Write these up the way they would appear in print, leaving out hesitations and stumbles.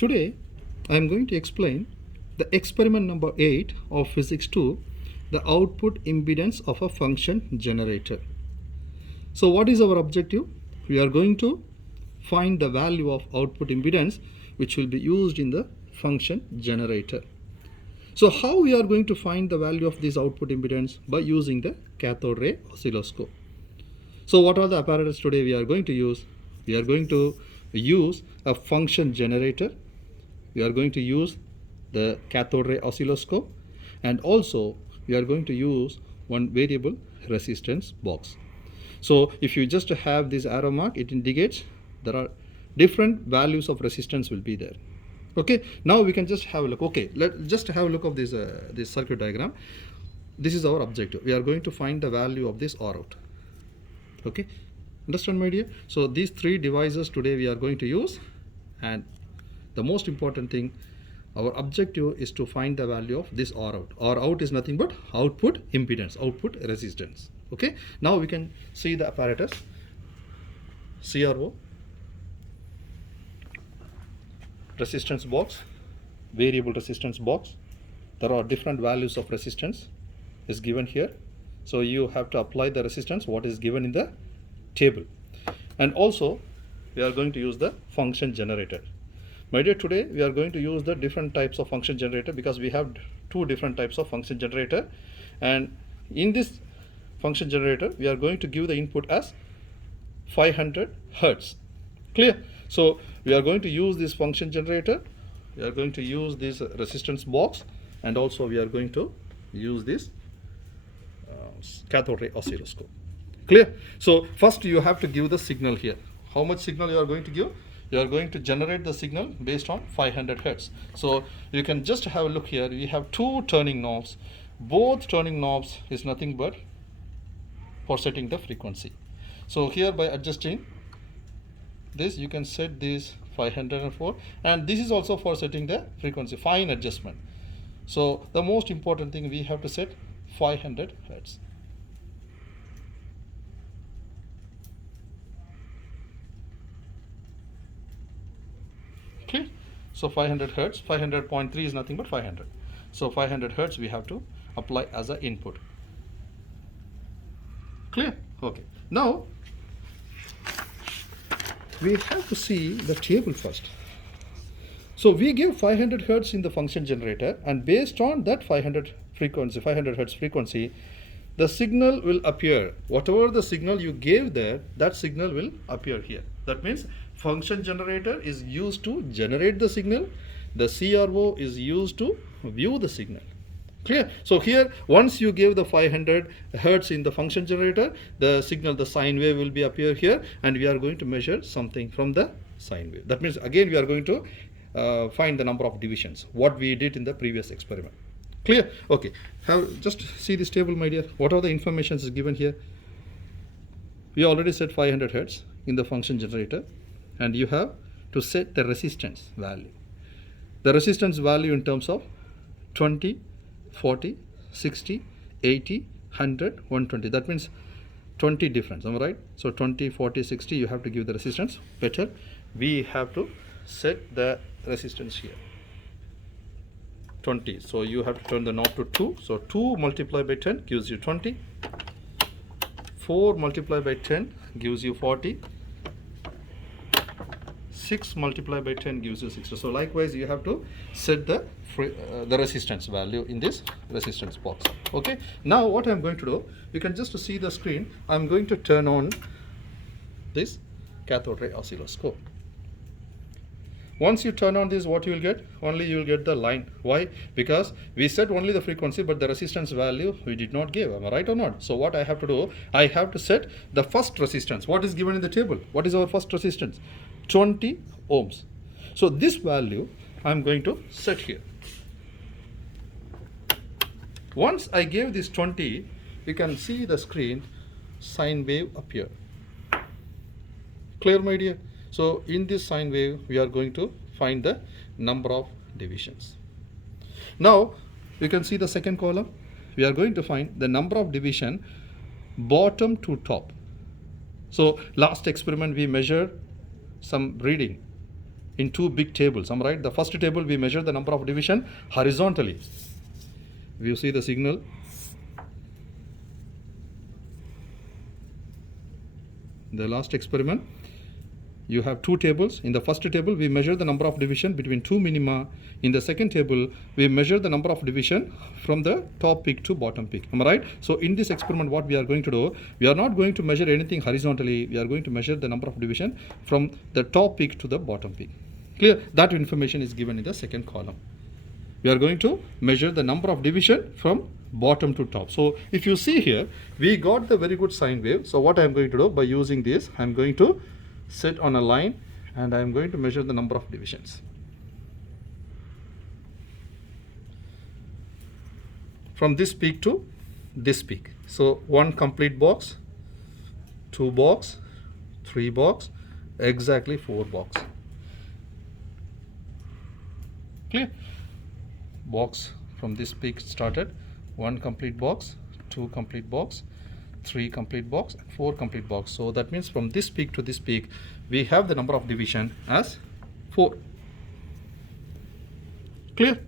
Today I am going to explain the experiment number 8 of physics 2, the output impedance of a function generator. So what is our objective? We are going to find the value of output impedance which will be used in the function generator. So how we are going to find the value of this output impedance? By using the cathode ray oscilloscope. So what are the apparatus today we are going to use? We are going to use a function generator. We are going to use the cathode ray oscilloscope, and also we are going to use one variable resistance box. So if you just have this arrow mark, it indicates there are different values of resistance will be there. Okay, now we can just have a look. Okay, let's just have a look of this this circuit diagram. This is our objective. We are going to find the value of this R out. Okay, understand, my dear? So these three devices today we are going to use, and the most important thing, our objective is to find the value of this R out. R out is nothing but output impedance, output resistance. Okay, now we can see the apparatus. CRO, resistance box, variable resistance box. There are different values of resistance is given here. So you have to apply the resistance what is given in the table. And also we are going to use the function generator. My dear, today we are going to use the different types of function generator because we have two different types of function generator, and in this function generator we are going to give the input as 500 Hertz. Clear? So we are going to use this function generator, we are going to use this resistance box, and also we are going to use this cathode ray oscilloscope. Clear? So first you have to give the signal here. How much signal you are going to give? You are going to generate the signal based on 500 Hertz. So you can just have a look here. We have two turning knobs. Both turning knobs is nothing but for setting the frequency. So here by adjusting this, you can set this 504, and this is also for setting the frequency, fine adjustment. So the most important thing, we have to set 500 Hertz. Okay, so 500 Hertz, 500.3 is nothing but 500. So 500 Hertz we have to apply as an input. Clear? Okay. Now we have to see the table first. So we give 500 Hertz in the function generator, and based on that 500 Hertz frequency, the signal will appear. Whatever the signal you gave there, that signal will appear here. That means function generator is used to generate the signal. The CRO is used to view the signal. Clear? So here, once you give the 500 Hertz in the function generator, the signal, the sine wave will be appear here, and we are going to measure something from the sine wave. That means again we are going to find the number of divisions, what we did in the previous experiment. Clear? Okay. Just see this table, my dear. What are the informations is given here? We already set 500 Hertz in the function generator, and you have to set the resistance value. The resistance value in terms of 20, 40, 60, 80, 100, 120. That means 20 difference. Am I right? So 20, 40, 60, you have to give the resistance. Better, we have to set the resistance here. 20. So you have to turn the knob to 2. So 2 multiplied by 10 gives you 20. 4 multiplied by 10 gives you 40. 6 multiplied by 10 gives you 60. So likewise you have to set the resistance value in this resistance box. Okay. Now what I'm going to do, you can just see the screen. I'm going to turn on this cathode ray oscilloscope. Once you turn on this, what you will get? Only you will get the line. Why? Because we set only the frequency, but the resistance value we did not give. Am I right or not? So what I have to do, I have to set the first resistance. What is given in the table? What is our first resistance? 20 ohms. So this value I am going to set here. Once I gave this 20, you can see the screen, sine wave appear. Clear, my dear? So in this sine wave, we are going to find the number of divisions. Now you can see the second column. We are going to find the number of division bottom to top. So last experiment we measured some reading in two big tables. Am I right? The first table we measure the number of division horizontally. If you see the signal, the last experiment, you have two tables. In the first table, we measure the number of division between two minima. In the second table, we measure the number of division from the top peak to bottom peak. Am I right? So in this experiment, what we are going to do, we are not going to measure anything horizontally. We are going to measure the number of division from the top peak to the bottom peak. Clear? That information is given in the second column. We are going to measure the number of division from bottom to top. So if you see here, we got the very good sine wave. So what I am going to do, by using this, I am going to set on a line and I am going to measure the number of divisions from this peak to this peak. So 1 complete box, 2 box, 3 box, exactly 4 box. Clear? Box from this peak started, 1 complete box, 2 complete box, 3 complete box, and 4 complete box. So that means from this peak to this peak, we have the number of division as 4. Clear?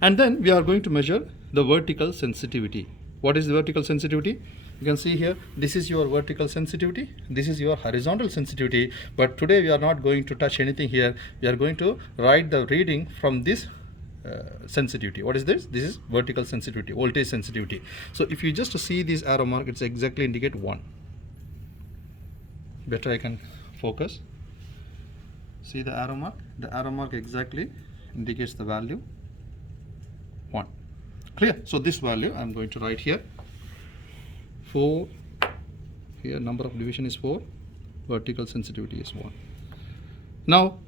And then we are going to measure the vertical sensitivity. What is the vertical sensitivity? You can see here, this is your vertical sensitivity, this is your horizontal sensitivity. But today we are not going to touch anything here. We are going to write the reading from this sensitivity. What is this? This is vertical sensitivity, voltage sensitivity. So if you just see this arrow mark, it's exactly indicate 1. Better I can focus. See the arrow mark? The arrow mark exactly indicates the value 1. Clear? So this value I am going to write here. 4. Here number of division is 4. Vertical sensitivity is 1. Now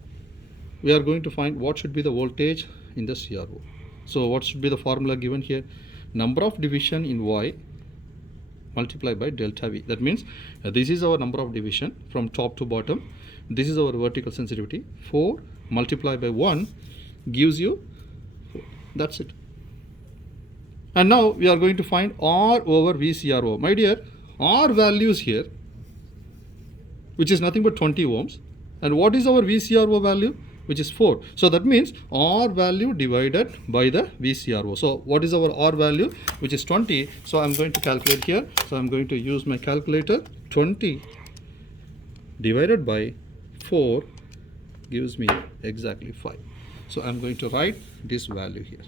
we are going to find what should be the voltage in the CRO. So what should be the formula given here? Number of division in Y multiplied by delta V. That means this is our number of division from top to bottom. This is our vertical sensitivity. 4 multiplied by 1 gives you 4. That's it. And now we are going to find R over VCRO. My dear, R value is here, which is nothing but 20 ohms. And what is our VCRO value? Which is 4. So that means R value divided by the VCRO. So what is our R value? Which is 20. So I'm going to calculate here. So I'm going to use my calculator. 20 divided by 4 gives me exactly 5. So I'm going to write this value here.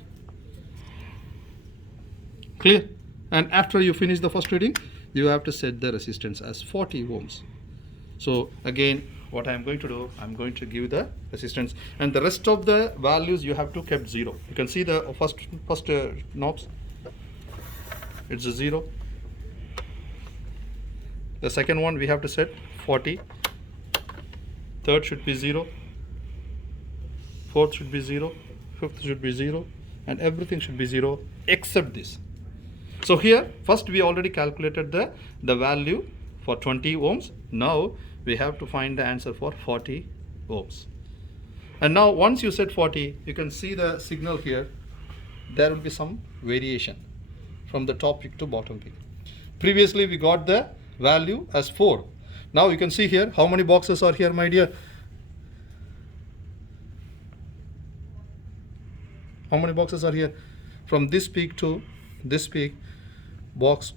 Clear? And after you finish the first reading, you have to set the resistance as 40 ohms. So again, what I am going to do, I am going to give the resistance, and the rest of the values you have to keep 0. You can see the first knobs, it's a 0. The second one we have to set 40. Third should be 0. Fourth should be 0. Fifth should be 0, and everything should be 0 except this. So here first we already calculated the value for 20 ohms. Now we have to find the answer for 40 ohms. And now once you set 40, you can see the signal here. There will be some variation from the top peak to bottom peak. Previously we got the value as 4. Now you can see here how many boxes are here, my dear. How many boxes are here? From this peak to this peak, box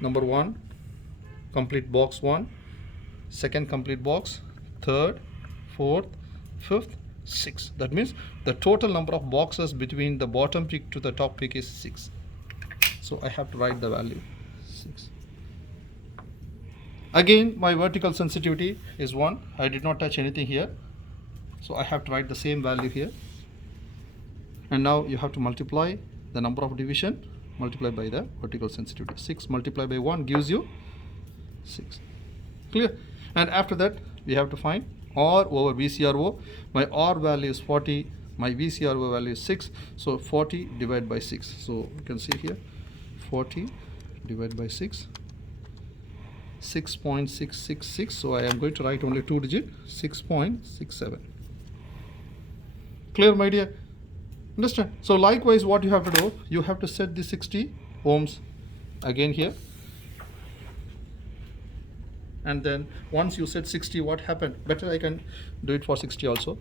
number 1, complete box 1, second complete box, third, fourth, fifth, sixth. That means the total number of boxes between the bottom peak to the top peak is 6. So I have to write the value 6. Again, my vertical sensitivity is 1. I did not touch anything here. So I have to write the same value here. And now you have to multiply the number of division multiplied by the vertical sensitivity. 6 multiplied by 1 gives you 6. Clear? And after that we have to find R over VCRO. My R value is 40, my VCRO value is 6. So 40 divided by 6. So you can see here 40 divided by 6, 6.666. So I am going to write only 2 digit, 6.67. Clear, my dear? Understand? So likewise what you have to do, you have to set the 60 ohms again here. and then once you said 60, what happened? Better I can do it for 60 also.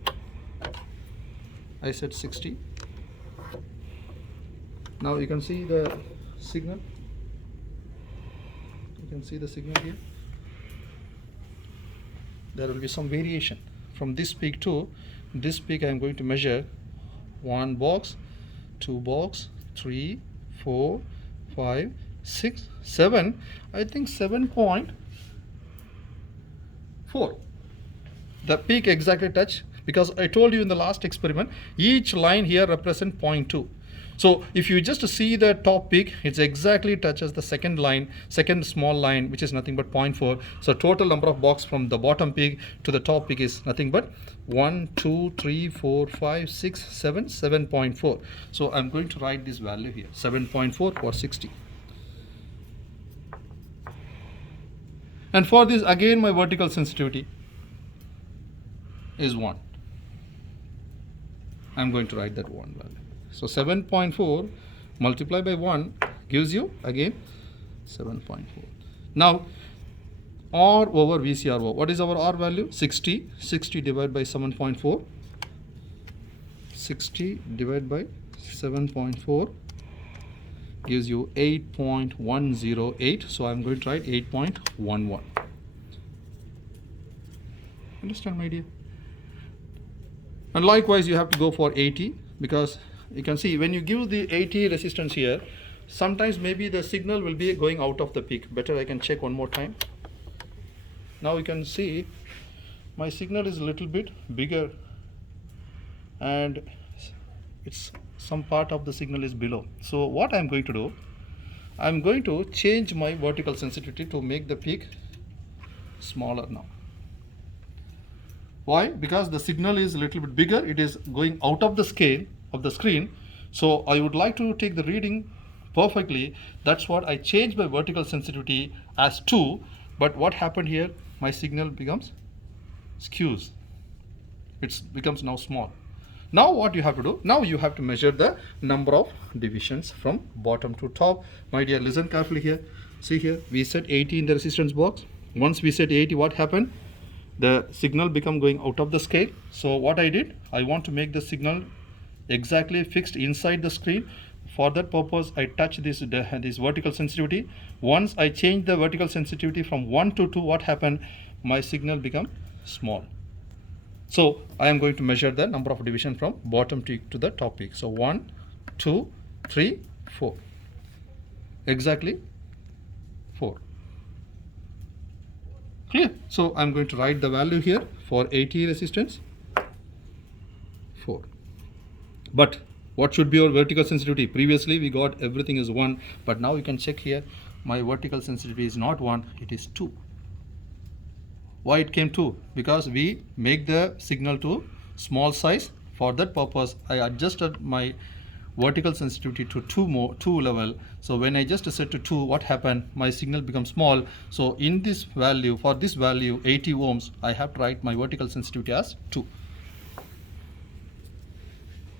I said 60. Now you can see the signal. You can see the signal here. There will be some variation from this peak to this peak. I am going to measure 1 box, 2 box, 3, 4, 5, 6, 7. I think 7.4. The peak exactly touch, because I told you in the last experiment each line here represent 0.2. So if you just see the top peak, it exactly touches the second line, second small line, which is nothing but 0.4. So total number of box from the bottom peak to the top peak is nothing but 1, 2, 3, 4, 5, 6, 7, 7.4. So I'm going to write this value here, 7.4 for 60. And for this again my vertical sensitivity is 1. I'm going to write that 1 value. So 7.4 multiplied by 1 gives you again 7.4. Now R over VCRO. What is our R value? 60. 60 divided by 7.4. 60 divided by 7.4 gives you 8.108. So I'm going to write 8.11. Understand, my dear? And likewise you have to go for 80, because you can see when you give the 80 resistance here, sometimes maybe the signal will be going out of the peak. Better I can check one more time. Now you can see my signal is a little bit bigger, and it's some part of the signal is below. So what I'm going to do, I'm going to change my vertical sensitivity to make the peak smaller now. Why? Because the signal is a little bit bigger, it is going out of the scale of the screen. So I would like to take the reading perfectly. That's what I changed my vertical sensitivity as 2. But what happened here? My signal becomes skews. It becomes now small. Now what you have to do? Now you have to measure the number of divisions from bottom to top. My dear, listen carefully here. See here, we set 80 in the resistance box. Once we set 80, what happened? The signal become going out of the scale. So what I did, I want to make the signal exactly fixed inside the screen. For that purpose, I touch this vertical sensitivity. Once I change the vertical sensitivity from 1 to 2, what happened? My signal become small. So I am going to measure the number of division from bottom peak to the top peak. So 1, 2, 3, 4. Exactly 4. Clear? So I'm going to write the value here for 80 resistance, 4. But what should be our vertical sensitivity? Previously we got everything is 1, but now you can check here, my vertical sensitivity is not 1, it is 2. Why it came 2? Because we make the signal to small size. For that purpose, I adjusted my vertical sensitivity to 2 level. So when I just set to 2, what happened? My signal becomes small. So in this value, for this value 80 ohms, I have to write my vertical sensitivity as 2.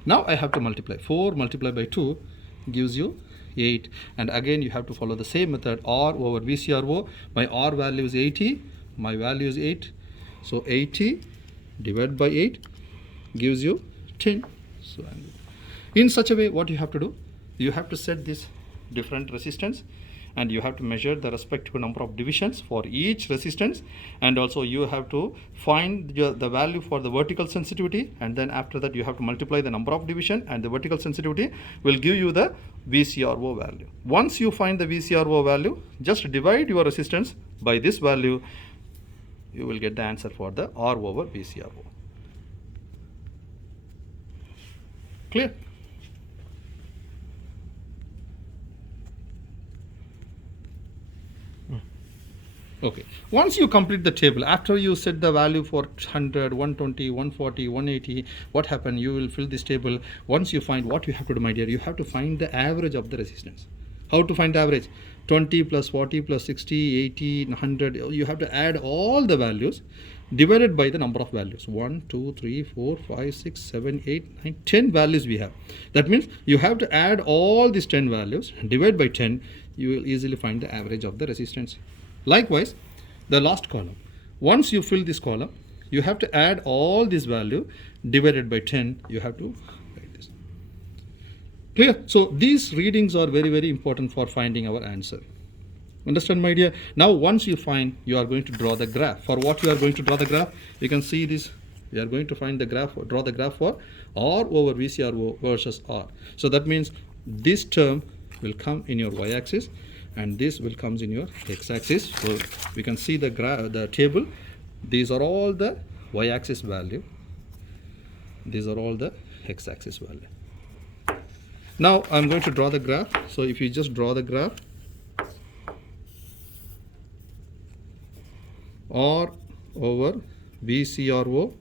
Now I have to multiply. 4 multiplied by 2 gives you 8. And again you have to follow the same method. R over VCRO. My R value is 80. My value is 8. So 80 divided by 8 gives you 10. So in such a way, what you have to do, you have to set this different resistance, and you have to measure the respective number of divisions for each resistance, and also you have to find the value for the vertical sensitivity, and then after that you have to multiply the number of division, and the vertical sensitivity will give you the VCRO value. Once you find the VCRO value, just divide your resistance by this value, you will get the answer for the R over VCRO. Clear? Okay, once you complete the table, after you set the value for 100, 120, 140, 180, what happened? You will fill this table. Once you find, what you have to do, my dear, you have to find the average of the resistance. How to find the average? 20 plus 40 plus 60, 80, 100. You have to add all the values divided by the number of values. 1, 2, 3, 4, 5, 6, 7, 8, 9, 10 values we have. That means you have to add all these 10 values, divide by 10. You will easily find the average of the resistance. Likewise, the last column. Once you fill this column, you have to add all this value divided by 10. You have to write this. Clear? So these readings are very, very important for finding our answer. Understand, my dear? Now once you find, you are going to draw the graph. For what you are going to draw the graph? You can see this. We are going to find the graph, draw the graph for R over VCRO versus R. So that means this term will come in your y-axis and this will comes in your x-axis. So we can see the table. These are all the y-axis value. These are all the x-axis value. Now I'm going to draw the graph. So if you just draw the graph, R over VCRO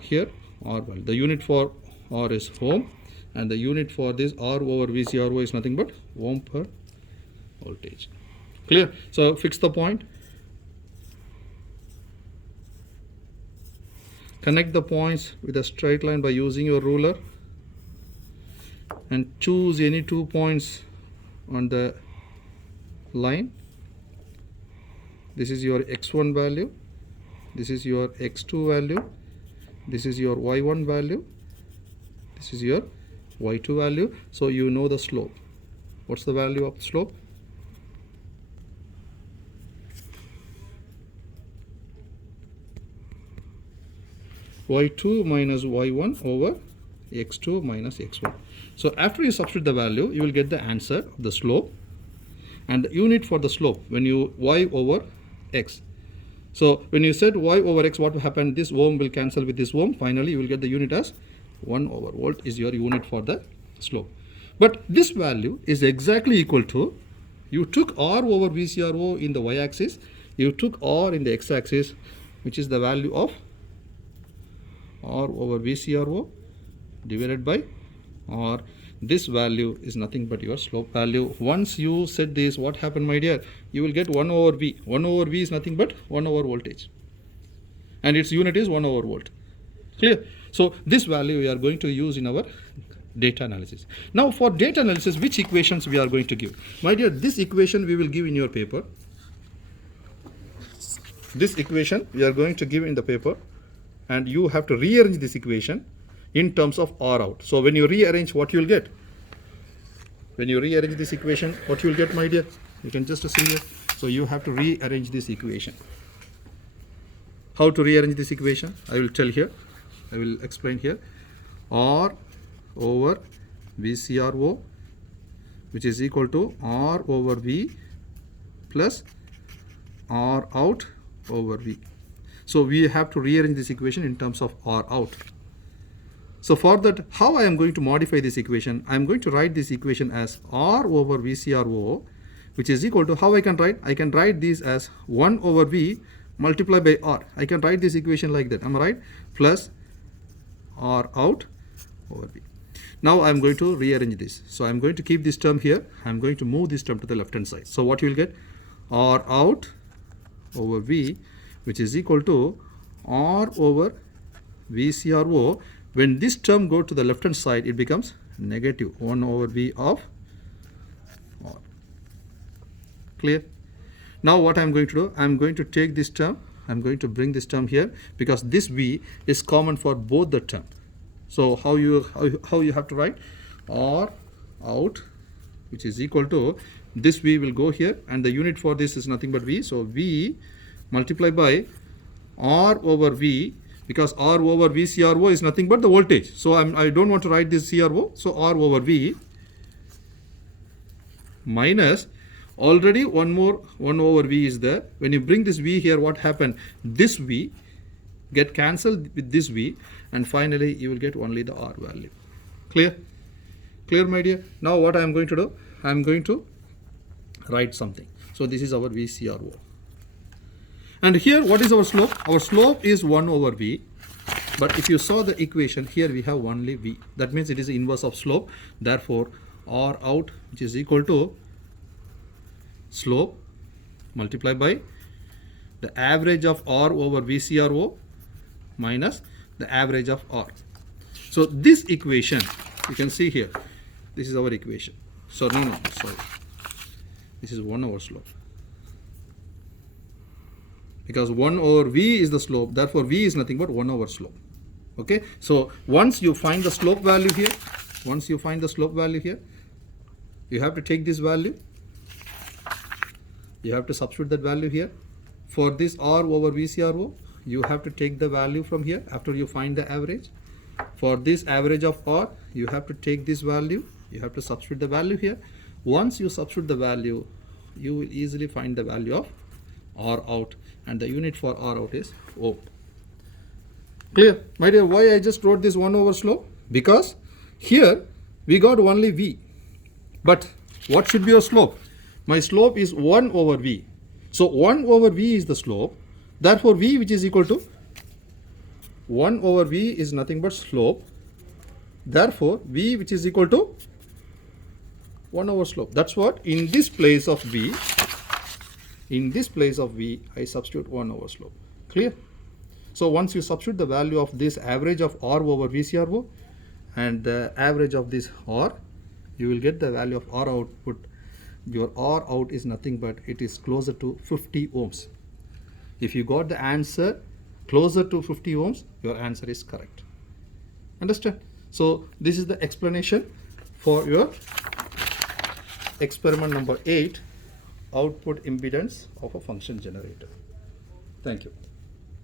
here, R value. The unit for R is ohm, and the unit for this R over VCRO is nothing but ohm per voltage. Clear? So fix the point. Connect the points with a straight line by using your ruler, and choose any 2 points on the line. This is your x1 value, this is your x2 value, this is your y1 value, this is your y2 value. So you know the slope. What's the value of the slope? y2 minus y1 over x2 minus x1. So after you substitute the value, you will get the answer of the slope, and the unit for the slope when you y over x. So when you said y over x, what will happen? This ohm will cancel with this ohm. Finally, you will get the unit as 1 over volt is your unit for the slope. But this value is exactly equal to, you took R over VCRO in the y-axis, you took R in the x-axis, which is the value of R over VCRO divided by R. This value is nothing but your slope value. Once you set this, what happened, my dear? You will get 1 over V. 1 over V is nothing but 1 over voltage, and its unit is 1 over volt. Clear? So this value we are going to use in our data analysis. Now for data analysis, which equations we are going to give? My dear, this equation we will give in your paper. This equation we are going to give in the paper, and you have to rearrange this equation in terms of R out. So when you rearrange, what you will get? When you rearrange this equation, what you will get, my dear? You can just see here. So you have to rearrange this equation. How to rearrange this equation? I will tell here. I will explain here. R over VCRO, which is equal to R over V plus R out over V. So we have to rearrange this equation in terms of R out. So for that, how I am going to modify this equation? I am going to write this equation as R over VCRO, which is equal to, how I can write? I can write this as 1 over V multiplied by R. I can write this equation like that. Am I right? Plus R out over V. Now I am going to rearrange this. So I am going to keep this term here. I am going to move this term to the left hand side. So what you will get? R out over V, which is equal to R over VCRO. When this term goes to the left hand side, it becomes negative 1 over V of R. Clear? Now what I am going to do? I am going to take this term, I am going to bring this term here, because this V is common for both the term. So how you have to write? R out, which is equal to, this V will go here, and the unit for this is nothing but V. So V multiplied by R over V, because R over VCRO is nothing but the voltage. So I don't want to write this CRO. So R over V minus, already one over V is there. When you bring this V here, what happened? This V get cancelled with this V, and finally you will get only the R value. Clear? Clear, my dear? Now what I am going to do? I am going to write something. So this is our VCRO. And here, what is our slope? Our slope is 1 over V. But if you saw the equation, here we have only V. That means it is the inverse of slope. Therefore, R out, which is equal to slope multiplied by the average of R over VCRO minus the average of R. So this equation, you can see here, this is our equation. So no, sorry. This is 1 over slope. because 1 over V is the slope, therefore V is nothing but 1 over slope. Okay, so once you find the slope value here, you have to take this value, you have to substitute that value here. For this R over VCRO, you have to take the value from here after you find the average. For this average of R, you have to take this value, you have to substitute the value here. Once you substitute the value, you will easily find the value of R out, and the unit for R out is ohm. Clear? My dear, why I just wrote this 1 over slope? Because here we got only V. But what should be your slope? My slope is 1 over V. So 1 over V is the slope. Therefore V, which is equal to 1 over V, is nothing but slope. Therefore V, which is equal to 1 over slope. That's what in this place of V, I substitute 1 over slope. Clear? So once you substitute the value of this average of R over VCRO and the average of this R, you will get the value of R output. Your R out is nothing but it is closer to 50 ohms. If you got the answer closer to 50 ohms, your answer is correct. Understand? So this is the explanation for your experiment number 8, output impedance of a function generator. Thank you.